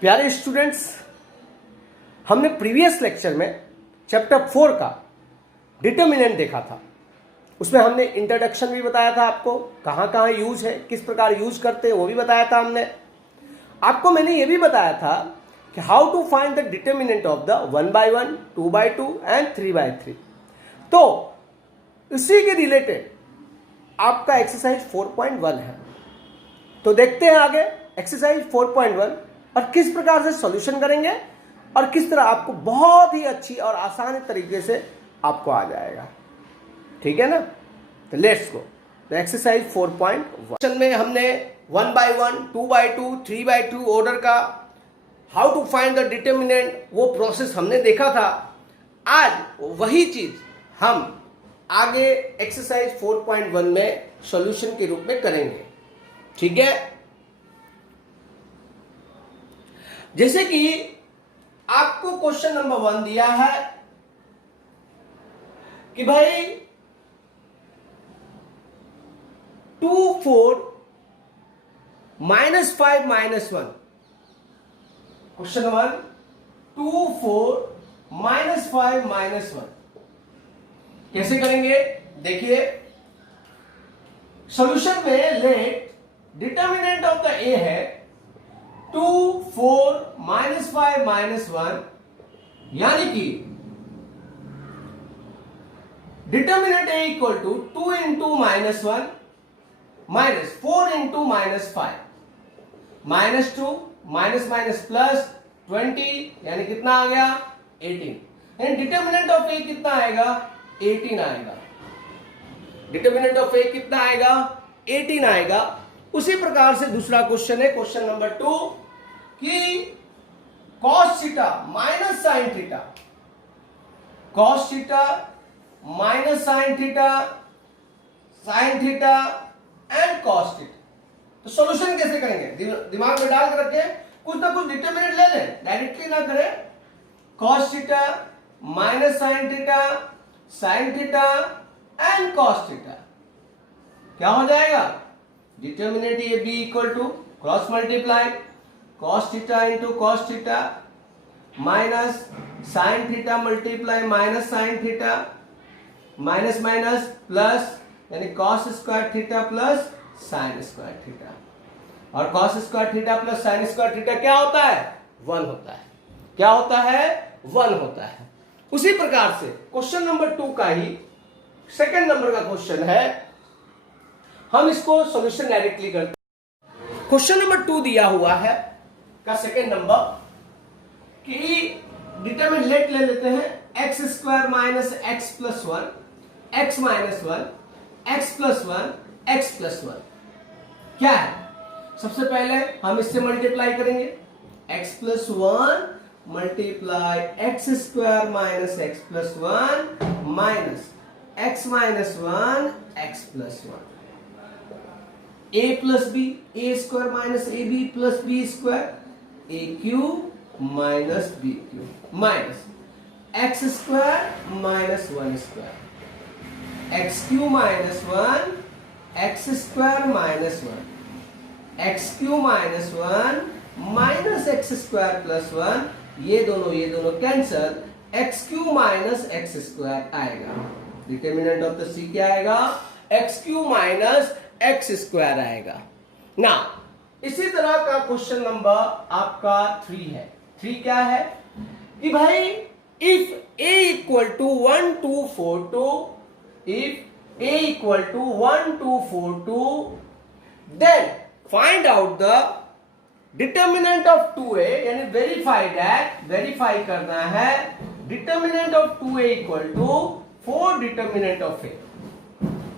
प्यारे स्टूडेंट्स, हमने previous lecture में चैप्टर 4 का डिटर्मिनेंट देखा था। उसमें हमने इंट्रोडक्शन भी बताया था, आपको कहाँ कहाँ यूज है, किस प्रकार यूज करते हैं वो भी बताया था हमने। आपको मैंने ये भी बताया था कि how to find the determinant of the 1/1, 2/2 एंड 3/3। तो इसी के रिलेटेड आपका एक्सरसाइज 4.1 है। तो देखते हैं आगे एक्सरसाइज 4.1 और किस प्रकार से सॉल्यूशन करेंगे और किस तरह आपको बहुत ही अच्छी और आसान तरीके से आपको आ जाएगा। ठीक है ना? तो लेट्स गो। तो एक्सरसाइज 4.1 में हमने 1/1, 2/2, 3/2 ऑर्डर का how to find the determinant वो प्रोसेस हमने देखा था। आज वही चीज हम आगे एक्सरसाइज 4.1 में सॉल्यूशन के रूप में करेंगे। ठीक है? जैसे कि आपको क्वेश्चन नंबर 1 दिया है कि भाई 2, 4 -5 -1। क्वेश्चन 1 2, 4 -5 -1 कैसे करेंगे? देखिए, सॉल्यूशन में let determinant of the A है 2, 4 -5 -1, यानी कि determinant A equal to 2 into -1 minus 4 into -5 -2 minus plus 20, यानी कितना आ गया 18। यानी डिटर्मिनेंट ऑफ ए कितना आएगा 18 आएगा। डिटर्मिनेंट ऑफ ए कितना आएगा 18 आएगा। उसी प्रकार से दूसरा क्वेश्चन है, क्वेश्चन नंबर 2 कि cos theta minus sine theta, cos theta minus sine theta, sine theta and cos theta. तो सॉल्यूशन कैसे करेंगे? दिमाग में डाल के रखें, कुछ ना कुछ डिटर्मिनेंट ले लें, डायरेक्टली ना करें। cos theta minus sine theta, sine theta and cos theta क्या हो जाएगा? Determinant A B equal to cross multiply cos theta into cos theta minus sine theta multiply minus sine theta minus minus plus, यानी cos square theta plus sine square theta. और cos square theta plus sine square theta क्या होता है? 1 होता है। क्या होता है? 1 होता है। उसी प्रकार से क्वेश्चन नंबर 2 का ही सेकंड नंबर का क्वेश्चन है, हम इसको सॉल्यूशन डायरेक्टली करते हैं। क्वेश्चन नंबर 2 दिया हुआ है का सेकंड नंबर कि डिटरमिनेंट लेट ले लेते हैं x square minus x plus 1, x minus 1, x plus 1, x plus 1 क्या है? सबसे पहले हम इससे मल्टीप्लाई करेंगे, x plus 1 multiply x square minus x plus 1 minus x minus 1 x plus 1, a plus b, a square minus a b plus b square, a cube minus b cube minus x square minus 1 square, x cube minus 1 x square minus 1, x cube minus 1 minus x square plus 1, ये दोनों cancel, x cube minus x square आएगा। Determinant of the सी क्या आएगा? X cube minus x square आएगा ना। इसी तरह का क्वेश्चन नंबर आपका 3 है। 3 क्या है कि भाई if a equal to 1 2 4 2, if a equal to 1 2 4 2, then find out the determinant of 2a, यानी वेरीफाई करना है determinant of 2a equal to 4 determinant of a।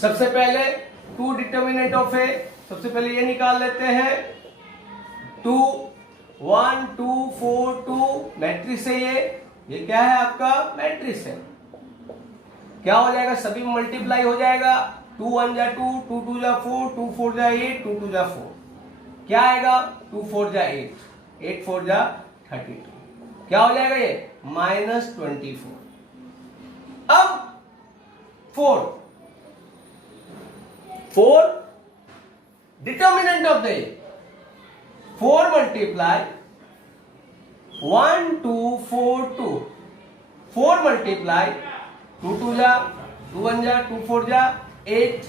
सबसे पहले 2 डिटर्मिनेंट ऑफ a, सबसे पहले ये निकाल लेते हैं। 2 1 2 4 2 मैट्रिक्स है ये क्या है? आपका मैट्रिक्स है। क्या हो जाएगा? सभी में मल्टीप्लाई हो जाएगा। 2 1 जा 2, 2 2 जा 4, 2 4 जा 8, 2 2 जा 4 क्या आएगा? 2 4 जा 8, 8 4 जा 32 क्या हो जाएगा? ये -24। अब 4 determinant of the 4 multiply 1 2 4 2 4 multiply 2 2 जा 2 1 जा 2 4 जा 8,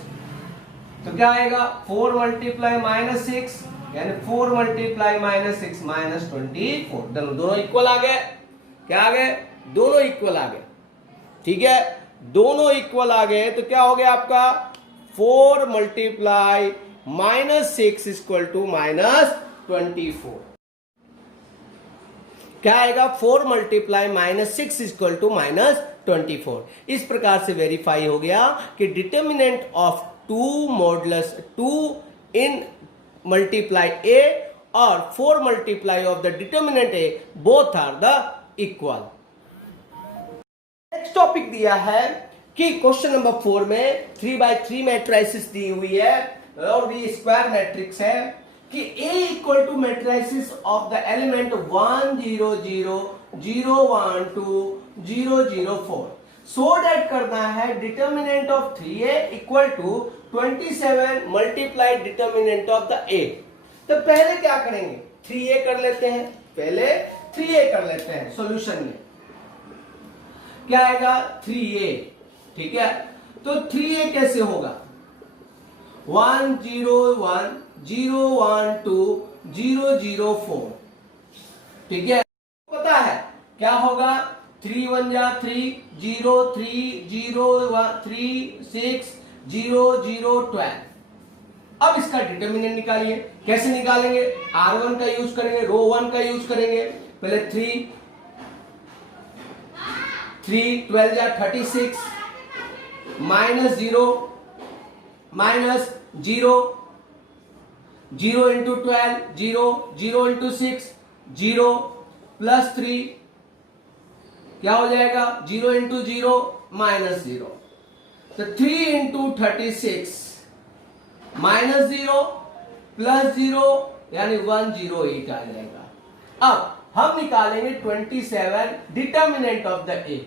तो क्या आएगा 4 मल्टीप्लाई माइनस 6 यानी 4 मल्टीप्लाई माइनस 6 माइनस 24। दोनों इक्वल आ गए। क्या आ गए? दोनों इक्वल आ गए। ठीक है, दोनों इक्वल आ गए तो क्या हो गया आपका 4 multiply minus 6 equal to minus 24। क्या आएगा 4 multiply minus 6 equal to minus 24। इस प्रकार से वेरीफाई हो गया कि determinant of 2 modulus 2 in multiply A और 4 multiply of the determinant A both are the equal. Next topic दिया है कि क्वेश्चन नंबर 4 में 3x3 मैट्रिसेस दी हुई है और भी स्क्वायर मैट्रिक्स है कि A equal to matrices of the element 1 0 0 0 1 2 0 0 4। So that करना है determinant of 3A equal to 27 multiply determinant of the A। तो पहले क्या करेंगे 3A कर लेते हैं, पहले 3A कर लेते हैं। सॉल्यूशन में क्या आएगा 3A। ठीक है, तो 3A कैसे होगा 1 0 1 0 1 2 0 0 4। ठीक है, पता है क्या होगा 3 1 जा 3 0 3 0 3 6 0 0 12। अब इसका डिटर्मिनेंट निकालिए। कैसे निकालेंगे? R1 का यूज करेंगे, रो 1 का यूज करेंगे। पहले 3 12 जा 36 minus 0 minus 0 0 into 12 0 0 into 6 0 plus 3 क्या हो जाएगा 0 इंटू 0 माइनस 0। तो 3 इंटू 36 माइनस 0 प्लस 0 यानी 108 आ जाएगा। अब हम निकालेंगे 27 determinant of the A.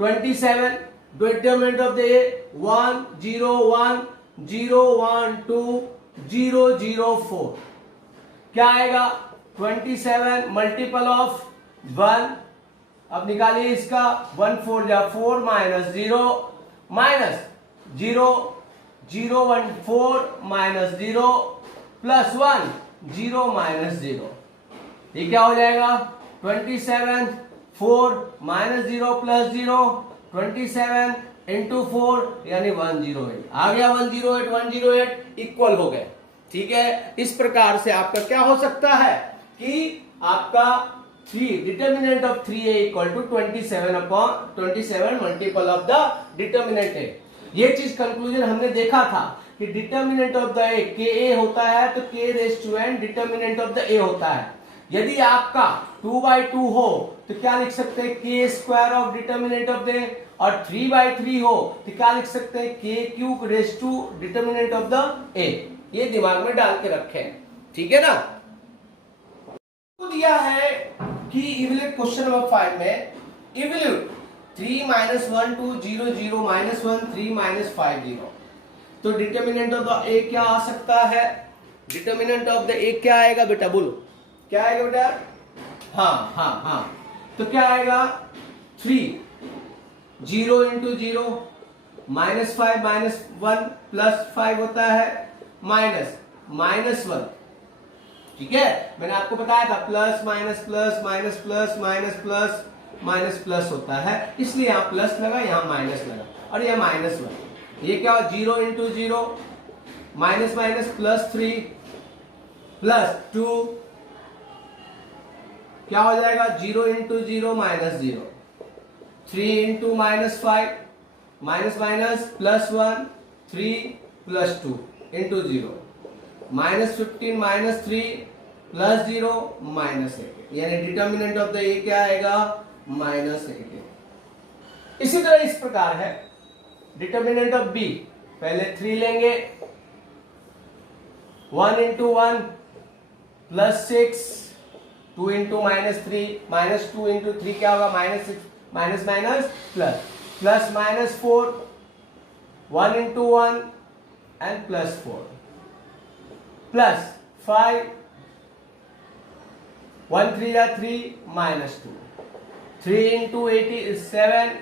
27 determinant of the ए 1 0 1 0 1 2 0 0 4। क्या आएगा 27 मल्टीपल ऑफ 1। अब निकालिए इसका 1 4 जा 4 minus 0 minus 0 0 1 4 minus 0 plus 1 0 minus 0। ये क्या हो जाएगा 27 4 माइनस 0 प्लस 0 27 इंटू 4 यानी 108 आ गया। 108 इक्वल हो गए। ठीक है, इस प्रकार से आपका क्या हो सकता है कि आपका 3 determinant of 3A equal to 27 multiple of the determinant A. ये चीज कंक्लूजन हमने देखा था कि डिटर्मिनेंट ऑफ द ए के ए होता है तो k raise to n determinant of the A होता है। यदि आपका 2/2 हो तो क्या लिख सकते हैं k square of determinant of the A, और 3/3 हो तो क्या लिख सकते हैं k cube raise to determinant of the A. ये दिमाग में डाल के रखें। ठीक है ना। तो दिया है कि इवैल्यूएट क्वेश्चन नंबर 5 में इवैल्यूएट 3 माइनस 1 2 0 0 माइनस 1 3 माइनस 5 0। तो डिटर्मिनेंट ऑफ द ए क्या आ सकता है? डिटर्मिनेंट ऑफ द ए क्या आएगा बेटा? बोलो क्या आएगा बेटा? हाँ तो क्या आएगा 3 0 इंटू 0 माइनस 5 माइनस 1 प्लस 5 होता है माइनस 1। ठीक है, मैंने आपको बताया था plus minus plus minus plus minus plus minus plus होता है, इसलिए यहां प्लस लगा यहां माइनस लगा और यह माइनस 1। ये क्या 0 into 0 minus minus plus 3 plus 2 क्या हो जाएगा 0 into 0 minus 0 3 into minus 5 minus minus plus 1 3 plus 2 into 0 minus 15 minus 3 plus 0 minus 8 यानी डिटर्मिनेंट ऑफ द ए क्या आएगा माइनस 8। इसी तरह इस प्रकार है डिटर्मिनेंट ऑफ बी। पहले 3 लेंगे 1 into 1 plus 6 2 into minus 3 minus 2 into 3 क्या होगा minus 6 minus minus plus plus minus 4 1 into 1 and plus 4 plus 5 1 3 जा 3 minus 2, 3 into 80 is 7,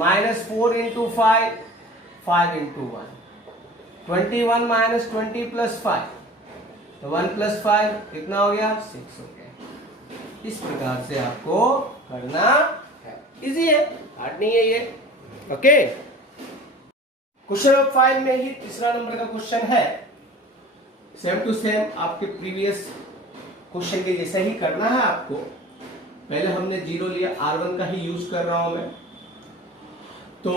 minus 4 into 5, 5 into 1, 21 minus 20 plus 5, तो 1 plus 5 कितना हो गया? 6 हो गया। इस प्रकार से आपको करना है, इजी है, हार्ड नहीं है ये। ओके, क्वेश्चन नंबर 5 में ही तीसरा नंबर का क्वेश्चन है, सेम टू सेम आपके प्रीवियस क्वेश्चन के जैसा ही करना है आपको। पहले हमने जीरो लिया, R1 का ही यूज कर रहा हूं मैं, तो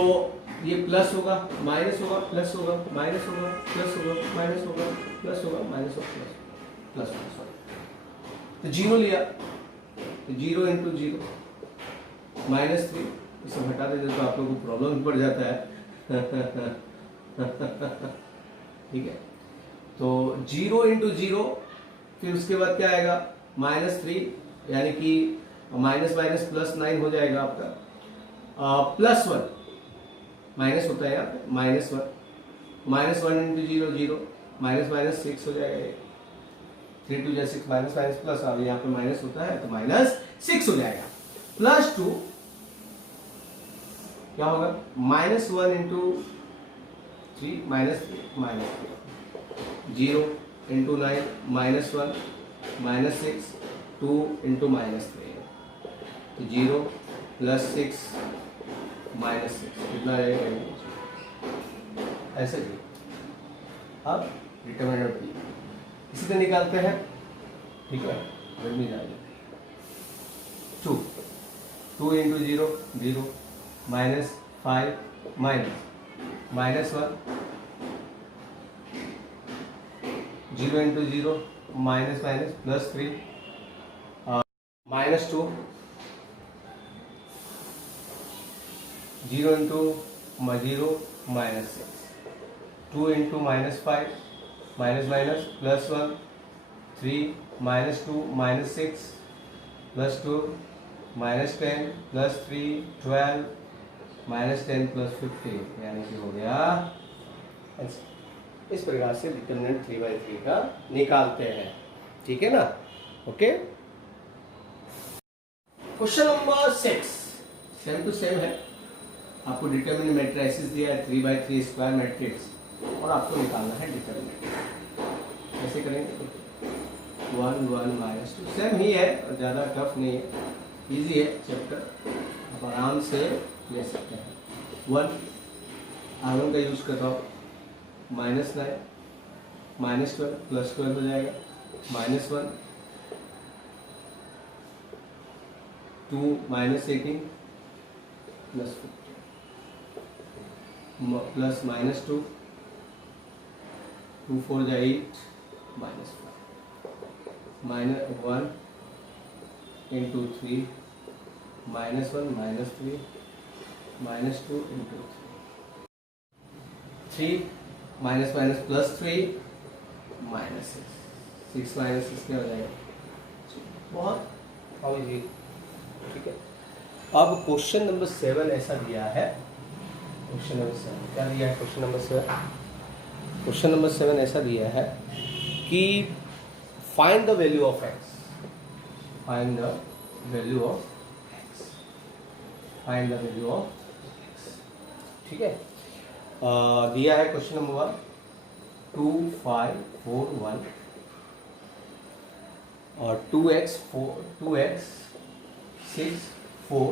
ये प्लस होगा, माइनस होगा, प्लस होगा, माइनस होगा, प्लस होगा, माइनस होगा, प्लस होगा, माइनस होगा, प्लस होगा, सॉरी। तो जीरो लिया, तो जीरो इंटू जीरो माइनस 3, इसे हटा देते तो आप लोगों को प्रॉब्लम पड़ जाता है। ठीक है, तो जीरो इंटू जीरो, फिर उसके बाद क्या आएगा? -3, यानी कि माइनस माइनस प्लस 9 हो जाएगा आपका, प्लस 1 माइनस होता है यहाँ पे, -1 into zero zero, minus minus 6 हो जाएगा, 3 2 6, माइनस माइनस प्लस, अब यहाँ पे माइनस होता है तो -6 हो जाएगा। प्लस 2 क्या होगा? -1 इंटू 3, -3, जीरो इंटू 9, -1, -6, 2 इंटू -3, तो 0 प्लस 6 -6 कितना रहेगा? ऐसे ही। अब डिटरमिनेंट भी इसी तरह निकालते हैं, ठीक है? में जाएगा 2 into 0 0, -5 -1, 0 into 0 minus plus 3, -2, 0 into 0 -6, 2 into -5 plus 1, 3 -2 -6 plus 2 -10 plus 3 12 -10 plus 15, यानी कि हो गया। इस प्रकार से डिटरमिनेंट 3/3 का निकालते हैं, ठीक है ना? Okay, question number 6 same to same है। आपको डिटरमिनेंट मैट्रिसेस दिया है 3/3 स्क्वायर मैट्रिक्स, और आपको निकालना है डिटरमिनेंट। कैसे करेंगे? 1 1 -2, सेम ही है और ज़्यादा टफ नहीं है, इजी है चैप्टर, आप आराम से ले सकते हैं। 1 R1 का यूज कर रहा हूँ, -9 -12 प्लस 12 हो जाएगा, -1 2 -18 प्लस 15 प्लस -2 2 4 जा 8 -5 -1 into 3 -1 -3 -2 into 3 minus plus 3 -6 minus 6 क्या हो जाएगा? बहुत इजी, ठीक है। अब क्वेश्चन नंबर 7 ऐसा दिया है, क्वेश्चन नंबर 7 क्या दिया है? क्वेश्चन नंबर 7 ऐसा दिया है कि find the value of x, find the value of x, find the value of x, ठीक है। दिया है क्वेश्चन नंबर 1 2 5 4 1 और 2x 6 4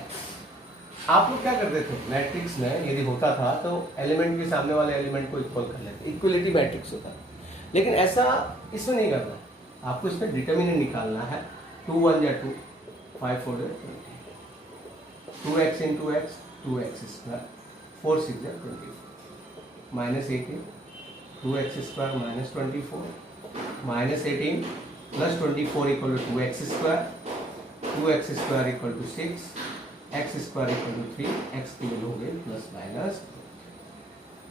x। आप लोग क्या करते थे मैट्रिक्स में? यदि होता था तो एलिमेंट के सामने वाले एलिमेंट को इक्वल कर लेते, इक्वलिटी मैट्रिक्स होता है। लेकिन ऐसा इसमें नहीं करना, आपको इसमें डिटरमिनेंट निकालना है। 2 1 या 2, 5 4 20, 2x into x 2x square, 4 6 या 24, -18 2x square -24 -18 plus 24 equal to 2x square, 2x square equal to 6, x square equal to 3, x की वैल्यू हो गई प्लस माइनस।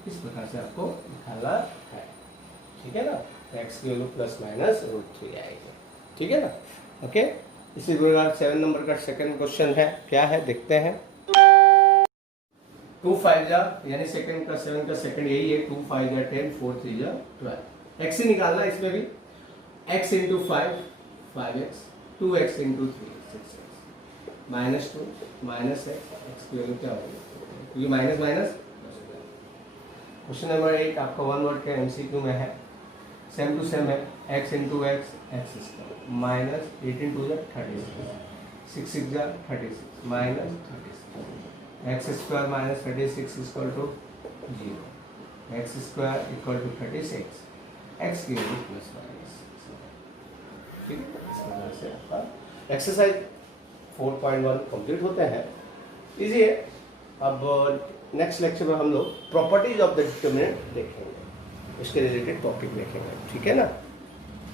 इस प्रकार से आपको निकालना है, ठीक है ना? x की वैल्यू प्लस माइनस √3 आएगी, ठीक है ना? ओके, इसी प्रकार 7 नंबर का सेकंड क्वेश्चन है, क्या है देखते हैं। 2 5 जा, यानी सेकंड का 7 का सेकंड यही है, 2 5 जा 10 4 3 जा 12, x ही निकालना इसमें भी। x into 5 5x 2x into 3 6x minus 2 minus x की वैल्यू क्या होगी, ये माइनस माइनस। क्वेश्चन नंबर 8 आपका वन वर्ड का एमसीक्यू में है, सेम टू सेम है, x into x x square minus 8 into 36 6 6 36 minus 36 x square minus 36 equal to 0, x square equal to 36 x की वैल्यू प्लस माइनस। ठीक है, इस वजह से आपका एक्सरसाइज 4.1 कंप्लीट होते हैं। इजी है। अब नेक्स्ट लेक्चर में हम लोग प्रॉपर्टीज ऑफ द डिटरमिनेंट देखेंगे, इसके रिलेटेड टॉपिक देखेंगे। ठीक है ना।